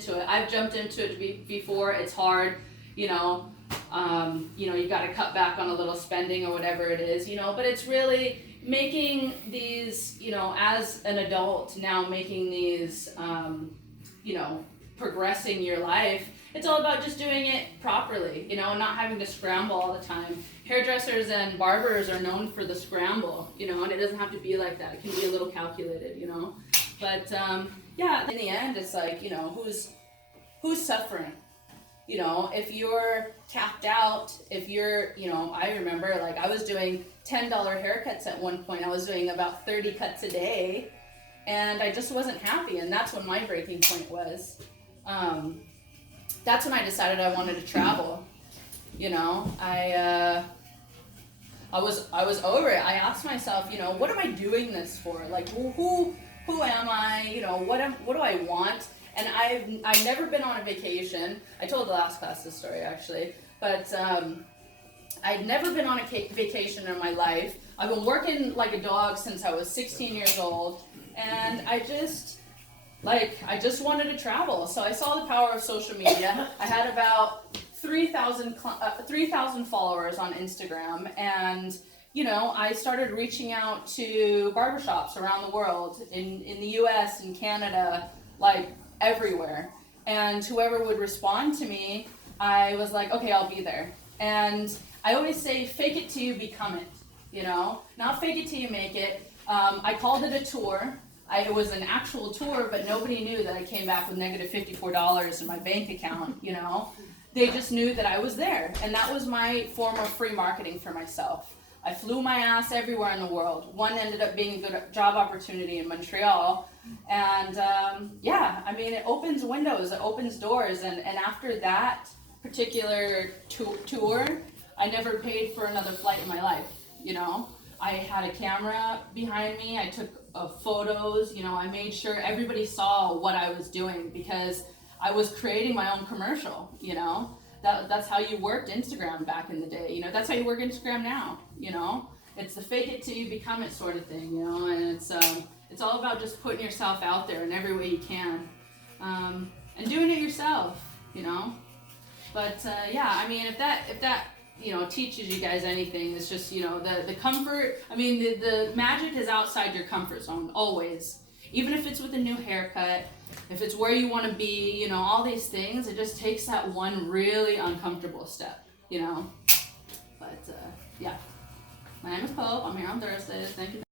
into it. I've jumped into it before. It's hard, you know. You got to cut back on a little spending or whatever it is, But it's really making these, as an adult now, making these, progressing your life. It's all about just doing it properly, not having to scramble all the time. Hairdressers and barbers are known for the scramble, and it doesn't have to be like that. It can be a little calculated, But yeah, in the end, it's like, who's suffering? If you're tapped out, if you're, I remember like I was doing $10 haircuts at one point. I was doing about 30 cuts a day, and I just wasn't happy. And that's when my breaking point was. That's when I decided I wanted to travel. I was over it. I asked myself, what am I doing this for? Like, who am I? What do I want? And I've never been on a vacation. I told the last class this story actually, but I'd never been on a vacation in my life. I've been working like a dog since I was 16 years old, and I just wanted to travel. So I saw the power of social media. I had about 3,000 followers on Instagram, and I started reaching out to barbershops around the world, in the US and Canada, like everywhere. And whoever would respond to me, I was like, okay, I'll be there. And I always say, fake it till you become it, not fake it till you make it. I called it a tour. It was an actual tour, but nobody knew that I came back with negative $54 in my bank account, They just knew that I was there. And that was my form of free marketing for myself. I flew my ass everywhere in the world. One ended up being a good job opportunity in Montreal. And it opens windows, it opens doors. And after that particular tour, I never paid for another flight in my life, I had a camera behind me. I took photos, I made sure everybody saw what I was doing, because I was creating my own commercial, That's how you worked Instagram back in the day, That's how you work Instagram now, It's the fake it till you become it sort of thing, And it's all about just putting yourself out there in every way you can, and doing it yourself, But if that teaches you guys anything, it's just, the comfort. The magic is outside your comfort zone, always. Even if it's with a new haircut, if it's where you want to be, all these things, it just takes that one really uncomfortable step, But, yeah. My name is Pope. I'm here on Thursdays. Thank you.